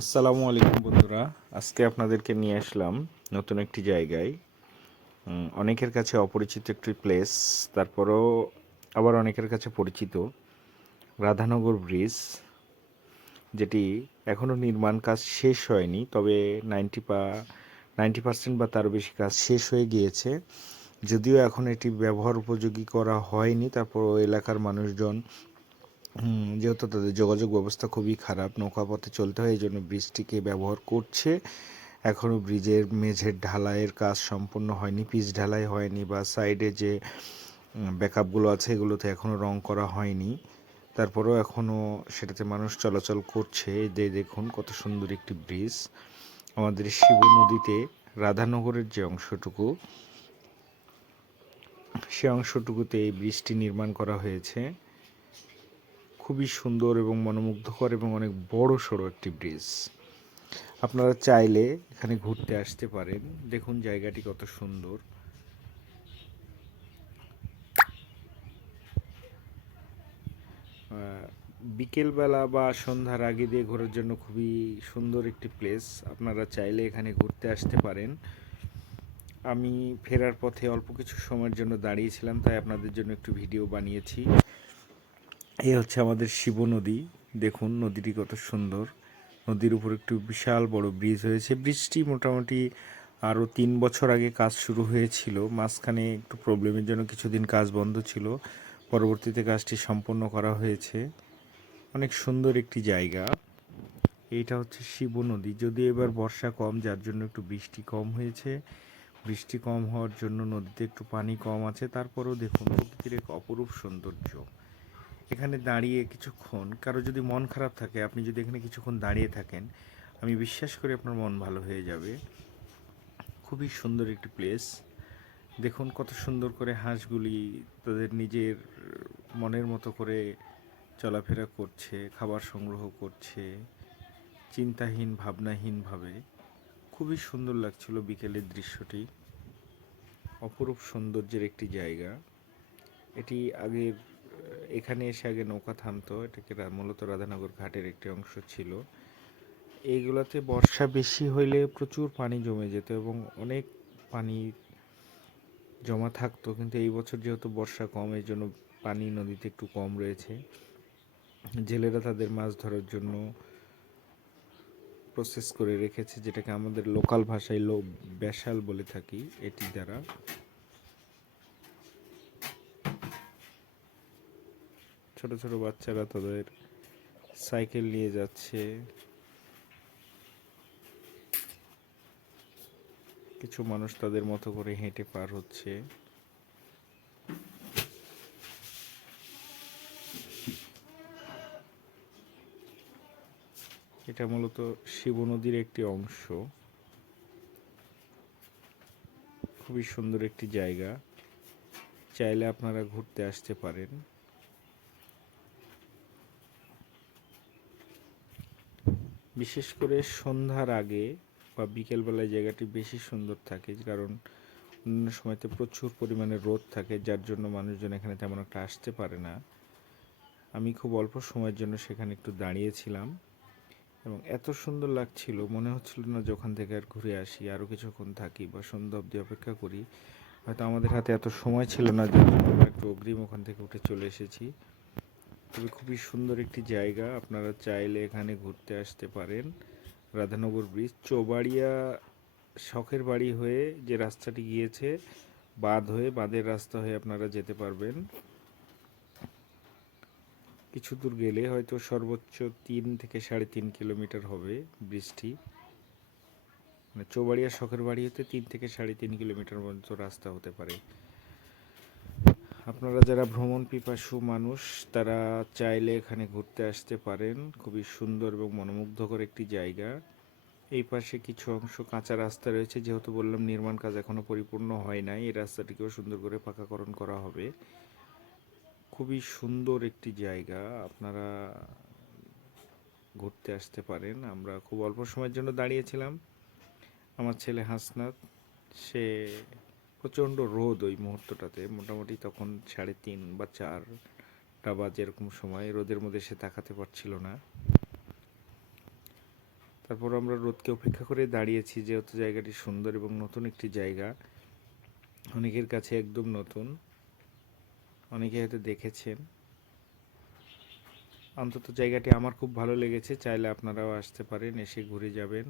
আসসালামু আলাইকুম বন্ধুরা। আজকে আপনাদেরকে নিয়ে আসলাম নতুন একটি জায়গায়। অনেকের কাছে অপরিচিত একটি প্লেস, তারপরেও আবার অনেকের কাছে পরিচিত রাধানগর ব্রিজ, যেটি এখনও নির্মাণ কাজ শেষ হয়নি, তবে 90% বা তারও বেশি কাজ শেষ হয়ে গিয়েছে। যদিও এখন এটি ব্যবহার উপযোগী করা হয়নি, তারপরও এলাকার মানুষজন যেহেতু তাদের যোগাযোগ ব্যবস্থা খুবই খারাপ, নৌকাপথে চলতে হয়, এই জন্য ব্রিজটিকে ব্যবহার করছে। এখনও ব্রিজের মেঝের ঢালাইয়ের কাজ সম্পূর্ণ হয়নি, পিচ ঢালাই হয়নি, বা সাইডে যে ব্যাকআপগুলো আছে এগুলোতে এখনও রং করা হয়নি। তারপরেও এখনও সেটাতে মানুষ চলাচল করছে। এই দেখুন কত সুন্দর একটি ব্রিজ। আমাদের শিব নদীতে রাধানগরের যে অংশটুকু, সে অংশটুকুতে এই ব্রিজটি নির্মাণ করা হয়েছে। খুবই সুন্দর এবং মনোমুগ্ধকর এবং অনেক বড় সড়ো একটি ব্রিজ। আপনারা চাইলে এখানে ঘুরতে আসতে পারেন। দেখুন জায়গাটি কত সুন্দর। বিকেলবেলা বা সন্ধ্যার আগে দিয়ে ঘোরার জন্য খুবই সুন্দর একটি প্লেস। আপনারা চাইলে এখানে ঘুরতে আসতে পারেন। আমি ফেরার পথে অল্প কিছু সময়ের জন্য দাঁড়িয়েছিলাম, তাই আপনাদের জন্য একটু ভিডিও বানিয়েছি। এই হচ্ছে আমাদের শিব নদী। দেখুন নদীটি কত সুন্দর। নদীর উপর একটু বিশাল বড় ব্রিজ হয়েছে। ব্রিজটি মোটামুটি আরও 3 বছর আগে কাজ শুরু হয়েছিল। মাঝখানে একটু প্রবলেমের জন্য কিছুদিন কাজ বন্ধ ছিল, পরবর্তীতে কাজটি সম্পন্ন করা হয়েছে। অনেক সুন্দর একটি জায়গা। এইটা হচ্ছে শিব নদী। যদিও এবার বর্ষা কম, যার জন্য একটু বৃষ্টি কম হয়েছে। বৃষ্টি কম হওয়ার জন্য নদীতে একটু পানি কম আছে। তারপরেও দেখুন প্রকৃতির এক অপরূপ সৌন্দর্য। এখানে দাঁড়িয়ে কিছুক্ষণ, কারো যদি মন খারাপ থাকে, আপনি যদি এখানে কিছুক্ষণ দাঁড়িয়ে থাকেন, আমি বিশ্বাস করি আপনার মন ভালো হয়ে যাবে। খুবই সুন্দর একটি প্লেস। দেখুন কত সুন্দর করে হাঁসগুলি তাদের নিজের মনের মতো করে চলাফেরা করছে, খাবার সংগ্রহ করছে, চিন্তাহীন ভাবনাহীনভাবে। খুবই সুন্দর লাগছিল বিকেলের দৃশ্যটি। অপরূপ সৌন্দর্যের একটি জায়গা এটি। এখানে এসে আগে নৌকা থামতো। এটাকে মূলত রাধানগর ঘাটের একটি অংশ ছিল। এইগুলোতে বর্ষা বেশি হইলে প্রচুর পানি জমে যেত এবং অনেক পানি জমা থাকতো, কিন্তু এই বছর যেহেতু বর্ষা কম, এই জন্য পানি নদীতে একটু কম রয়েছে। জেলেরা তাদের মাছ ধরার জন্য প্রসেস করে রেখেছে, যেটাকে আমাদের লোকাল ভাষায় ব্যাশাল বলে থাকি। এটি দ্বারা ছোট ছোট বাচ্চারা তাদের সাইকেল নিয়ে যাচ্ছে, কিছু মানুষ তাদের মতো করে হেঁটে পার হচ্ছে। এটা মূলত শিব নদীর একটি অংশ। খুবই সুন্দর একটি জায়গা, চাইলে আপনারা ঘুরতে আসতে পারেন। বিশেষ করে সন্ধ্যার আগে বা বিকেলবেলায় জায়গাটি বেশি সুন্দর থাকে, কারণ অন্য সময়তে প্রচুর পরিমাণে রোদ থাকে, যার জন্য মানুষজন এখানে তেমন একটা আসতে পারে না। আমি খুব অল্প সময়ের জন্য সেখানে একটু দাঁড়িয়েছিলাম এবং এত সুন্দর লাগছিল, মনে হচ্ছিল না যে ওখান থেকে আর ঘুরে আসি, আরও কিছুক্ষণ থাকি বা সন্ধ্যা অবধি অপেক্ষা করি। হয়তো আমাদের হাতে এত সময় ছিল না, যার জন্য আমরা একটু অগ্রিম ওখান থেকে উঠে চলে এসেছি। তবে খুবই সুন্দর একটি জায়গা, আপনারা চাইলে এখানে ঘুরতে আসতে পারেন। রাধানগর ব্রিজ, চৌবাড়িয়া শখের বাড়ি হয়ে যে রাস্তাটি গিয়েছে, বাঁধের রাস্তা হয়ে আপনারা যেতে পারবেন। কিছু দূর গেলে হয়তো সর্বোচ্চ 3 থেকে 3.5 কিলোমিটার হবে ব্রিজটি। মানে চৌবাড়িয়া শখের বাড়ি হতে 3 থেকে 3.5 কিলোমিটার পর্যন্ত রাস্তা হতে পারে। আপনারা যারা ভ্রমণ পিপাসু মানুষ, তারা চাইলে এখানে ঘুরতে আসতে পারেন। খুবই সুন্দর এবং মনোমুগ্ধকর একটি জায়গা। এই পাশে কিছু অংশ কাঁচা রাস্তা রয়েছে, যেহেতু বললাম নির্মাণ কাজ এখনও পরিপূর্ণ হয় নাই, এই রাস্তাটিকেও সুন্দর করে পাকাকরণ করা হবে। খুবই সুন্দর একটি জায়গা, আপনারা ঘুরতে আসতে পারেন। আমরা খুব অল্প সময়ের জন্য দাঁড়িয়েছিলাম। আমার ছেলে হাসনাত, সে প্রচণ্ড রোদ ওই মুহূর্তটাতে, মোটামুটি তখন 3:30 বা 4টা বাজে এরকম সময়, রোদের মধ্যে সে তাকাতে পারছিল না। তারপর আমরা রোদকে উপেক্ষা করে দাঁড়িয়েছি, যেহেতু জায়গাটি সুন্দর এবং নতুন একটি জায়গা, অনেকের কাছে একদম নতুন, অনেকে হয়তো দেখেছেন। অন্তত জায়গাটি আমার খুব ভালো লেগেছে, চাইলে আপনারাও আসতে পারেন, এসে ঘুরে যাবেন।